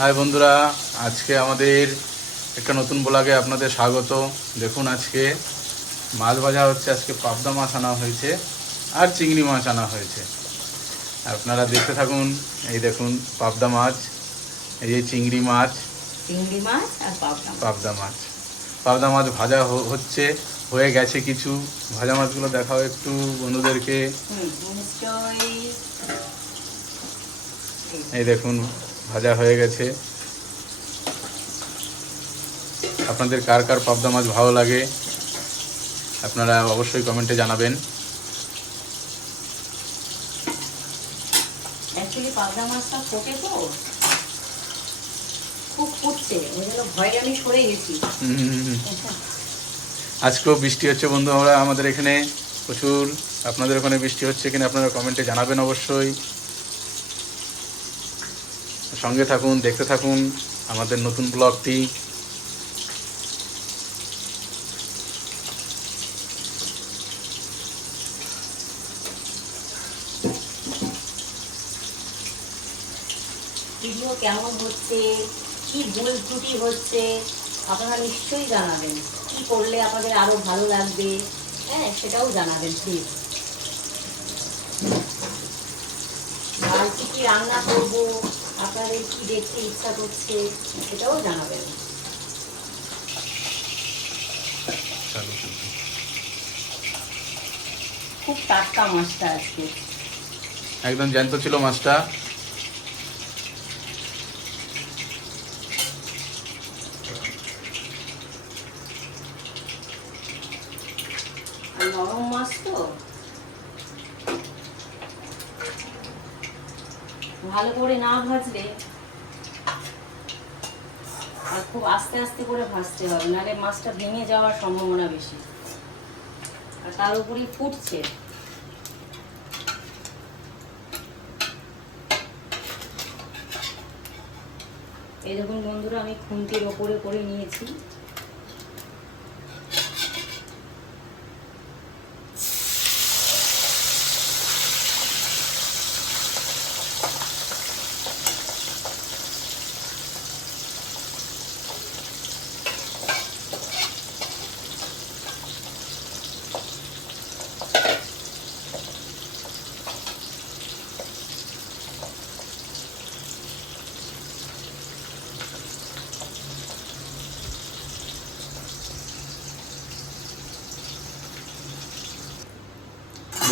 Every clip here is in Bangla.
হাই বন্ধুরা, আজকে আমাদের একটা নতুন ব্লগে আপনাদের স্বাগত। দেখুন, আজকে মাছ ভাজা হচ্ছে। আজকে পাবদা মাছ আনা হয়েছে আর চিংড়ি মাছ আনা হয়েছে। আপনারা দেখতে থাকুন। এই দেখুন পাবদা মাছ, এই যে চিংড়ি মাছ, আর পাবদা মাছ। পাবদা মাছ ভাজা হচ্ছে, হয়ে গেছে কিছু। ভাজা মাছগুলো দেখাও একটু বন্ধুদেরকে। এই দেখুন ভাজা হয়ে গেছে। আপনাদের কার কার পাবদা মাছ ভালো লাগে আপনারা অবশ্যই কমেন্টে জানাবেন। অ্যাকচুয়ালি পাবদা মাছটা ফোটে তো খুব ফুটছে, ওই জন্য ভয়ে আমি সরে গেছি। আজকেও বৃষ্টি হচ্ছে বন্ধু, আমাদের এখানে প্রচুর। আপনাদের ওখানে বৃষ্টি হচ্ছে কিনা আপনারা কমেন্টে জানাবেন অবশ্যই। সঙ্গে থাকুন, দেখতে থাকুন আমাদের নতুন ব্লগটি। ভিডিও কেমন হচ্ছে, কি ভুল ত্রুটি হচ্ছে আপনারা নিশ্চয়ই জানাবেন। কি করলে আপনাদের আরো ভালো লাগবে, হ্যাঁ সেটাও জানাবেন প্লিজ। আর কি কি রান্না করব, আপনাদের কি দেখতে ইচ্ছা করছে সেটাও জানাবেন। খুব টাটকা মাছটা আজকে, একদম জ্যান্ত ছিল মাছটা। আর নরম মাছ তো ভালো করে না ভাজলে, আর খুব আস্তে আস্তে করে ভাজতে হবে, নাহলে মাছটা ভেঙে যাওয়ার সম্ভাবনা বেশি। আর তার উপরেই ফুটছে। এই দেখুন বন্ধুরা, আমি খুন্তির ওপরে করে নিয়েছি।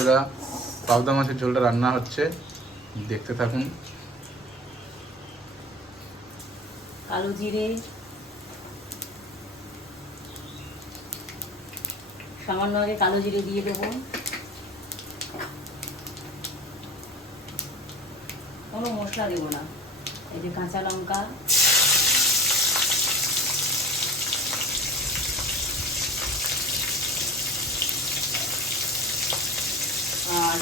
বন্ধুরা, পাবদা মাছের ঝোলটা রান্না হচ্ছে, দেখতে থাকুন। কালো জিরে, সামান্য আগে কালো জিরে দিয়ে দেবো। কোনো মশলা দেবো না। এই যে কাঁচা লঙ্কা, আর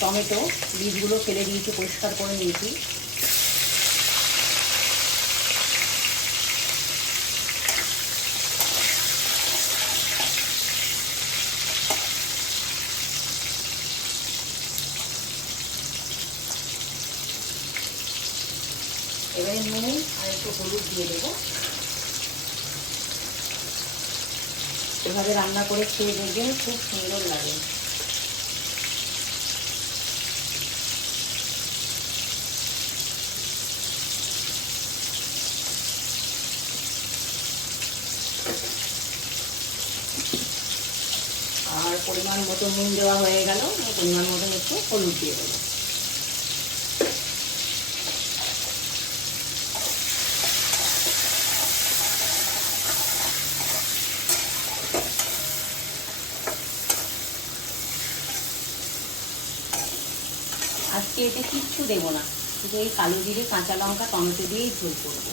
টমেটো বীজগুলো ফেলে দিয়েছি, পরিষ্কার করে নিয়েছি। এবারে নুন আর একটু হলুদ দিয়ে দেবো। এভাবে রান্না করে খেয়ে দেখবেন, খুব সুন্দর লাগে। আর পরিমাণ মতো নুন দেওয়া হয়ে গেল, পরিমাণ মতন একটু হলুদ দিয়ে দেবো। আজকে এতে কিচ্ছু দেবো না, শুধু এই কালো জিরে, কাঁচা লঙ্কা, টমেটো দিয়েই ঝোল করবো।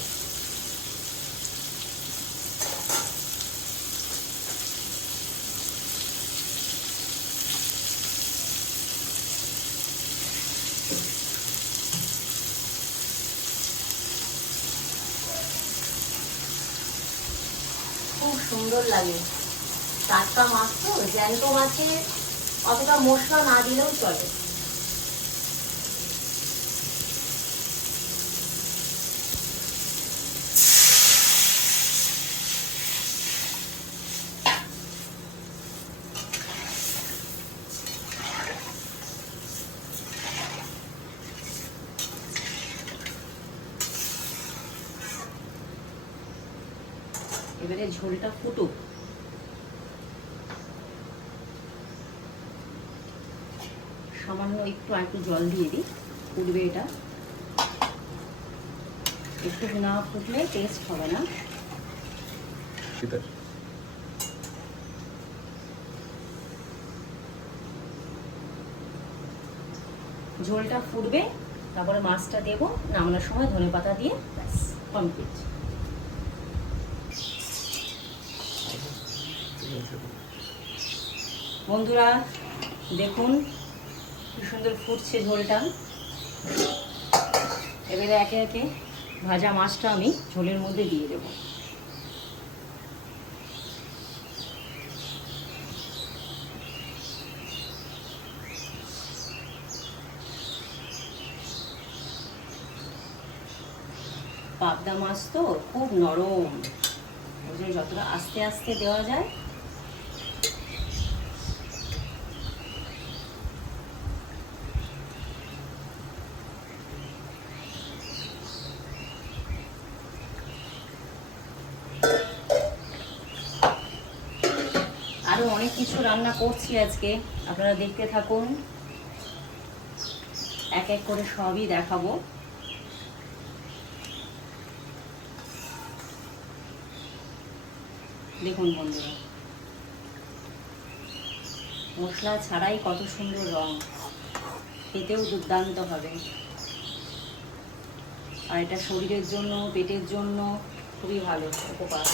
খুব সুন্দর লাগে। টাটকা মাছ তো, জ্যান্ত মাছে অতটা মশলা না দিলেও চলে। এবারে ঝোলটা ফুটুক। সামান্য একটু জল দিয়ে দিই, ফুটবে এটা। একটু না ফুটলে টেস্ট হবে না। ঝোলটা ফুটবে, তারপরে মাছটা দেবো, নামানোর সময় ধনেপাতা দিয়ে ব্যাস কমপ্লিট। বন্ধুরা দেখুন কি সুন্দর ফুটছে ঝোলটা। এবারে একে একে ভাজা মাছটা আমি ঝোলের মধ্যে দিয়ে দেবো। পাবদা মাছ তো খুব নরম, ওই জন্য যতটা আস্তে আস্তে দেওয়া যায়। আরো অনেক কিছু রান্না করছি আজকে, আপনারা দেখতে থাকুন, এক এক করে সবই দেখাবো। দেখুন বন্ধুরা, মশলা ছাড়াই কত সুন্দর রং, খেতেও দুর্দান্ত হবে। আর এটা শরীরের জন্য, পেটের জন্য খুবই ভালো উপকার।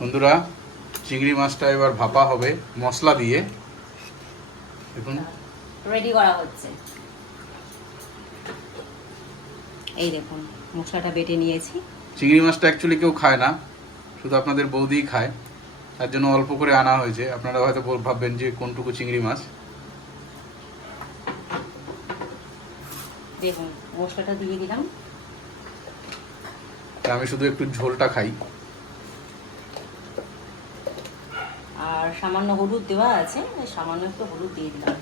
বন্ধুরা চিংড়ি মাছটা এবার ভাপা হবে মশলা দিয়ে। দেখুন রেডি করা হচ্ছে। এই দেখুন মশলাটা বেটে নিয়েছি। চিংড়ি মাছটা অ্যাকচুয়ালি কেউ খায় না, শুধু আপনাদের বৌদিই খায়, তার জন্য অল্প করে আনা হয়েছে। আপনারা হয়তো ভাববেন যে কোনটুকু চিংড়ি মাছ। দেখুন মশলাটা দিয়ে দিলাম। আমি শুধু একটু ঝোলটা খাই। আর সামান্য হলুদ দেওয়া আছে, সামান্য একটু হলুদ দিয়ে দিলাম।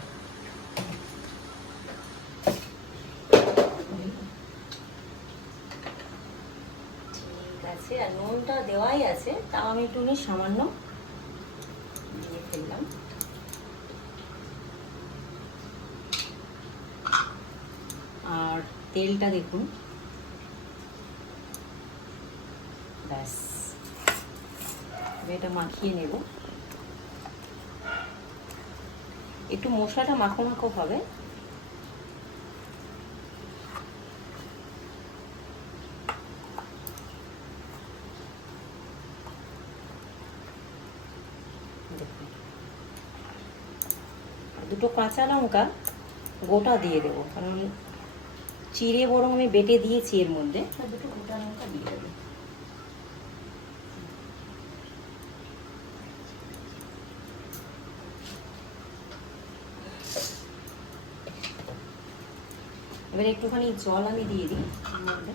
ঠিক আছে, আর নুনটা দেওয়াই আছে, তাও আমি একটু সামান্য দিয়ে ফেললাম। আর তেলটা দেখুন, ব্যাস এটা মাখিয়ে নেব। একটু মশলাটা মাখো মাখো হবে। দেখুন, দুটো কাঁচা লঙ্কা গোটা দিয়ে দেবো, কারণ চিড়ে বরং আমি বেটে দিয়েছি এর মধ্যে, দুটো গোটা লঙ্কা দিয়ে দেবো। এবারে একটুখানি জল আমি দিয়ে দিই এর মধ্যে।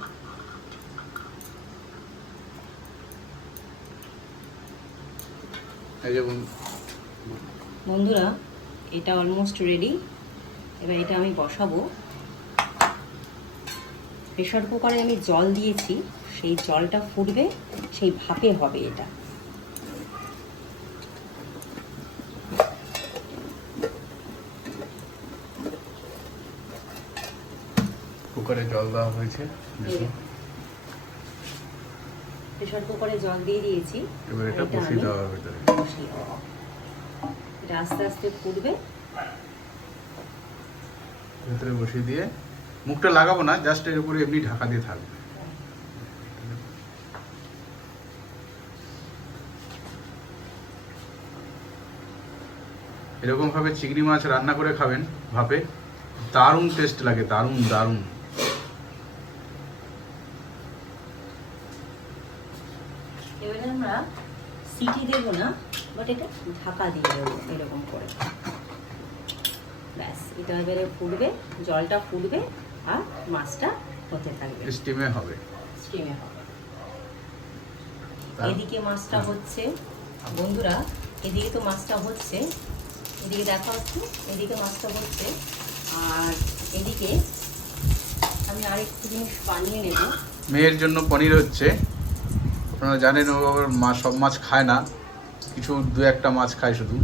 বন্ধুরা, এটা অলমোস্ট রেডি। এবার এটা আমি বসাবো। প্রেশার কুকারে আমি জল দিয়েছি, সেই জলটা ফুটবে, সেই ভাপে হবে এটা। কুকারে জল দেওয়া হয়েছে, প্রেশার কুকারে জল দিয়ে দিয়েছি। এবার এটা বসিয়ে দেওয়া হবে ভিতরে। এটা আস্তে আস্তে ফুটবে। ভিতরে বসিয়ে দিয়ে মুখটা লাগাবো না, জাস্ট এর উপরে এমনি ঢাকা দিয়ে থাকবে। এরকম ভাবে চিংড়ি মাছ রান্না করে খাবেন ভাপে, দারুণ টেস্ট লাগে, দারুণ দারুণ। এবারে আমরা সিটি দেবো না, বাট এটা ঢাকা দিয়ে দেবো এরকম করে। ব্যাস এটা এবারে ফুটবে, জলটা ফুটবে আর মাছটা হতে থাকবে, স্টিমে হবে। স্টিমে হবে। এদিকে মাছটা হচ্ছে বন্ধুরা, এদিকে তো মাছটা হচ্ছে, এদিকে দেখা হচ্ছে, এদিকে মাছটা হচ্ছে। আর এদিকে আমি আরেকটু জিনিস বানিয়ে নেব। মেয়ের জন্য পনির হচ্ছে। আপনারা জানেন ও আবার সব মাছ খায় না, কিছু দু একটা মাছ খায় শুধু,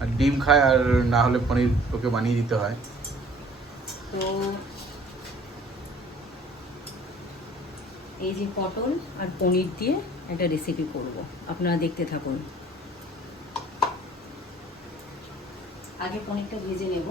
আর ডিম খায়, আর না হলে পনির ওকে বানিয়ে দিতে হয়। তো এই যে পটল আর পনির দিয়ে একটা রেসিপি করব, আপনারা দেখতে থাকুন। আগে পনিরটা ভেজে নেব।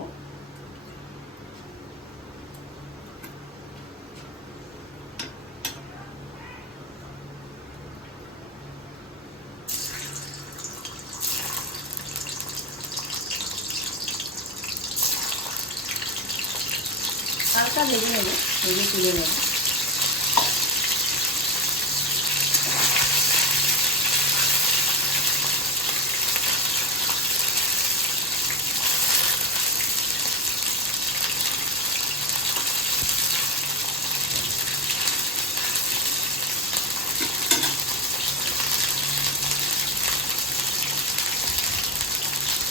হালকা ভেজে নেব, ভেজে তুলে নেব।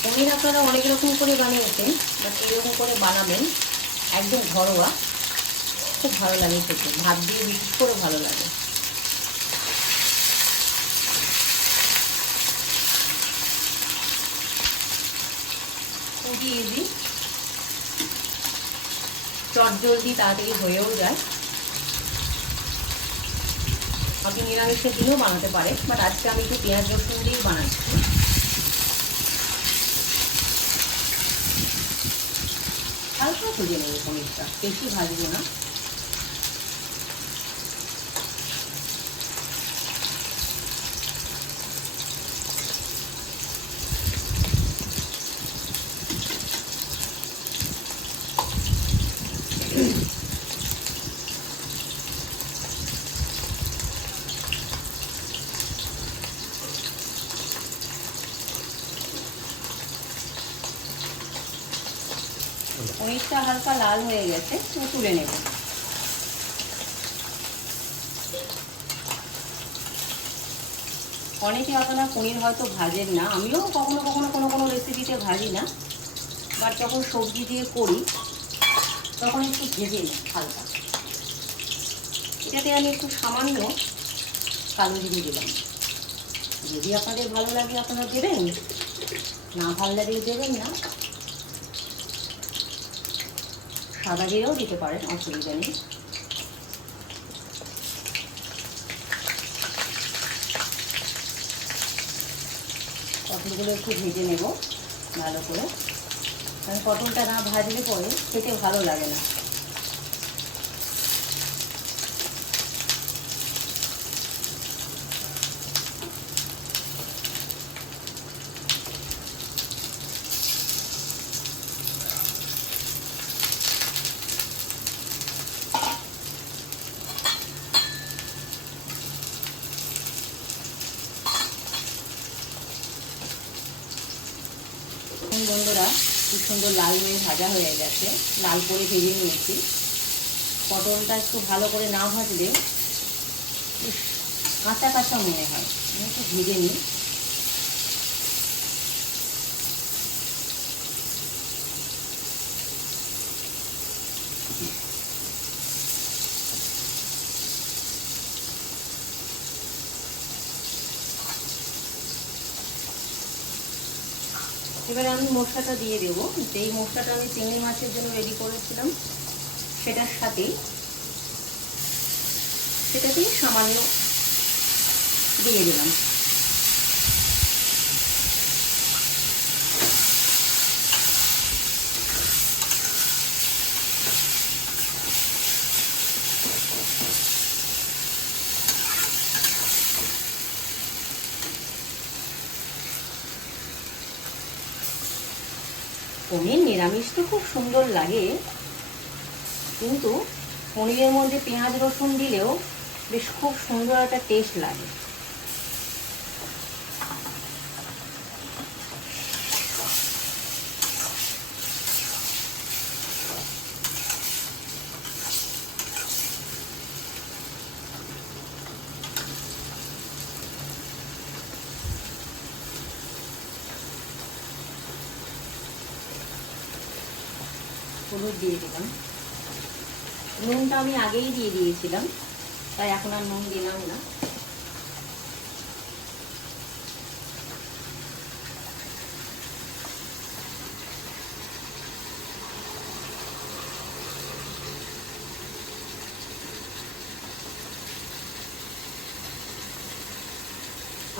পনির আপনারা অনেক রকম করে বানিয়েছেন, বাট এইরকম করে বানাবেন, একদম ঘরোয়া, খুব ভালো লাগে খেতে, ভাত দিয়ে বিশেষ করে ভালো লাগে। খুবই ইজি, চটজলদি তাড়াতাড়ি হয়েও যায়। আপনি নিরামিষের দিনেও বানাতে পারেন, বাট আজকে আমি একটু পেঁয়াজ রসুন দিয়েই বানাচ্ছি। হালকা ভেজে নেব পনিরটা, বেশি ভাজবো না। পনিরটা হালকা লাল হয়ে গেছে, তুলে নেব। অনেকে আপনারা পনির হয়তো ভাজেন না, আমিও কখনো কখনো কোনো কোনো রেসিপিতে ভাজি না, বাট যখন সবজি দিয়ে করি তখন একটু ভেজে নিই হালকা। এটাতে আমি একটু সামান্য কালো জিরে দিলাম। যদি আপনাদের ভালো লাগে আপনারা দেবেন, না ভালো লাগলে দেবেন না। সাদা জিরেও দিতে পারেন, অসুবিধা নেই। পটলগুলো একটু ভেজে নেব ভালো করে, কারণ পটলটা না ভাজলে পরে খেতে ভালো লাগে না। বন্ধুরা, খুব সুন্দর লাল হয়ে ভাজা হয়ে গেছে, লাল করে ভেজে নিয়েছি। পটলটা একটু ভালো করে না ভাজলে কাঁচা কাঁচা মনে হয়, আমি একটু ভেজে নিই। এবারে আমি মশলাটা দিয়ে দেবো। যেই মশলাটা আমি চিংড়ি মাছের জন্য রেডি করেছিলাম সেটাতেই সামান্য দিয়ে দিলাম। পনির নিরামিষ তো খুব সুন্দর লাগে, কিন্তু পনিরের মধ্যে পেঁয়াজ রসুন দিলেও বেশ খুব সুন্দর একটা টেস্ট লাগে। হলুদ দিয়ে দিলাম। নুনটা আমি আগেই দিয়ে দিয়েছিলাম, তাই এখন আর নুন দিলাম না।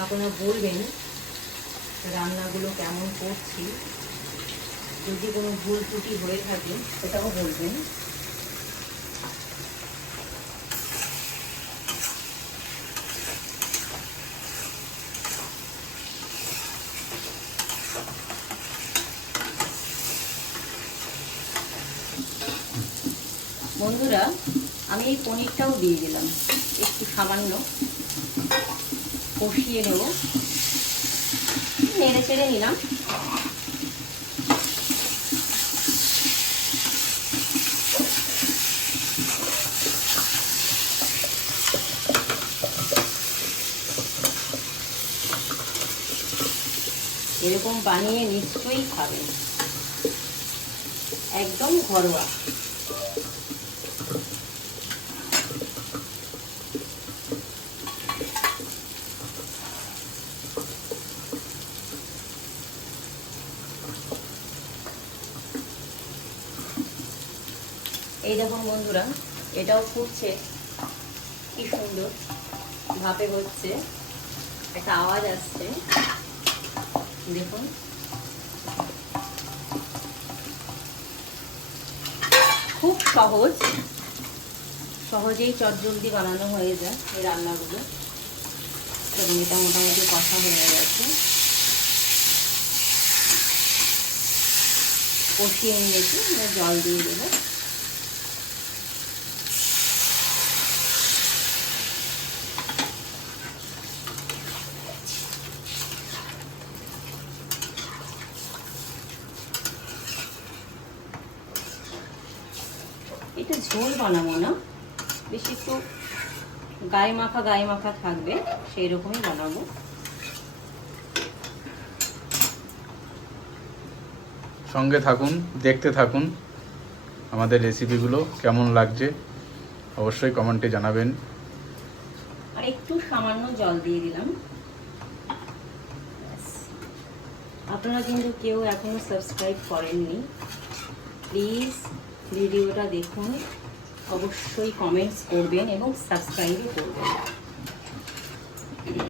আপনারা বলবেন রান্নাগুলো কেমন করছি, যদি কোনো ভুল ত্রুটি হয়ে থাকে সেটাও বলবেন। বন্ধুরা, আমি এই পনিরটাও দিয়ে দিলাম, একটু সামান্য কষিয়ে নেব, নেড়ে চেড়ে নিলাম। এরকম বানিয়ে নিশ্চয়ই খাবেন, একদম ঘরোয়া। এই দেখুন বন্ধুরা, এটাও ফুটছে, কি সুন্দর ভাপে হচ্ছে, একটা আওয়াজ আসছে, দেখুন। খুব সহজেই চটজলদি বানানো হয়ে যায় এই রান্নাগুলো। এবং এটা মোটামুটি কষা হয়ে গেছে, কষিয়ে নিয়েছি, জল দিয়ে দেবো। এটা ঝোল বানাবো না, বেশি একটু গায়ে মাখা থাকবে, সেই রকমই বানাবো। সঙ্গে থাকুন, দেখতে থাকুন আমাদের রেসিপিগুলো কেমন লাগছে অবশ্যই কমেন্টে জানাবেন। আর একটু সামান্য জল দিয়ে দিলাম। আপনারা কিন্তু কেউ এখনো সাবস্ক্রাইব করেননি, প্লিজ ভিডিওটা দেখুন, অবশ্যই কমেন্টস করবেন এবং সাবস্ক্রাইবও করবেন।